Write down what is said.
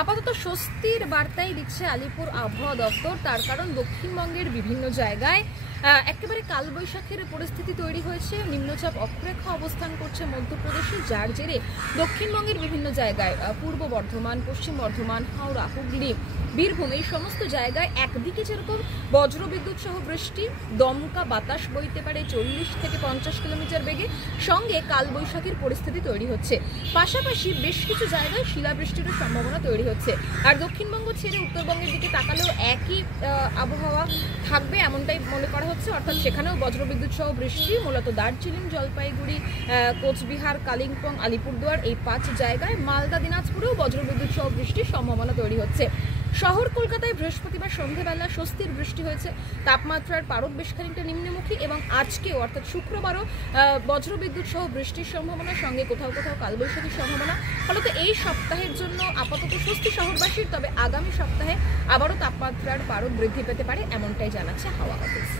আপাতত স্বস্তির বার্তাই দিচ্ছে আলিপুর আবহাওয়া দপ্তর। তার কারণ দক্ষিণবঙ্গের বিভিন্ন জায়গায় একেবারে কালবৈশাখীর পরিস্থিতি তৈরি হয়েছে। নিম্নচাপ অক্ষরেখা অবস্থান করছে মধ্যপ্রদেশে, যার জেরে দক্ষিণবঙ্গের বিভিন্ন জায়গায় পূর্ব বর্ধমান, পশ্চিম বর্ধমান, হাওড়া, হুগলি, বীরভূম এই সমস্ত জায়গায় একদিকে যেরকম বজ্রবিদ্যুৎ সহ বৃষ্টি, দমকা বাতাস বইতে পারে 40 থেকে 50 কিলোমিটার বেগে, সঙ্গে কালবৈশাখীর পরিস্থিতি তৈরি হচ্ছে। পাশাপাশি বেশ কিছু জায়গায় শিলাবৃষ্টিরও সম্ভাবনা তৈরি হচ্ছে। আর দক্ষিণবঙ্গ ছেড়ে উত্তরবঙ্গের দিকে তাকালেও একই আবহাওয়া থাকবে এমনটাই মনে করা হচ্ছে, অর্থাৎ সেখানেও বজ্রবিদ্যুৎ সহ বৃষ্টি। মূলত দার্জিলিং, জলপাইগুড়ি, কোচবিহার, কালিম্পং, আলিপুরদুয়ার এই 5 জায়গায়, মালদা, দিনাজপুরেও বজ্রবিদ্যুৎ সহ বৃষ্টির সম্ভাবনা তৈরি হচ্ছে। শহর কলকাতায় বৃহস্পতিবার সন্ধ্যাবেলা স্বস্তির বৃষ্টি হয়েছে। তাপমাত্রার পারদ বেশ খানিকটা নিম্নমুখী এবং আজকেও অর্থাৎ শুক্রবারও বজ্রবিদ্যুৎ সহ বৃষ্টির সম্ভাবনা, সঙ্গে কোথাও কোথাও কালবৈশাখীর সম্ভাবনা। ফলত এই সপ্তাহের জন্য আপাতত স্বস্তি শহরবাসীর, তবে আগামী সপ্তাহে আবারও তাপমাত্রার পারদ বৃদ্ধি পেতে পারে এমনটাই জানাচ্ছে হাওয়া অফিস।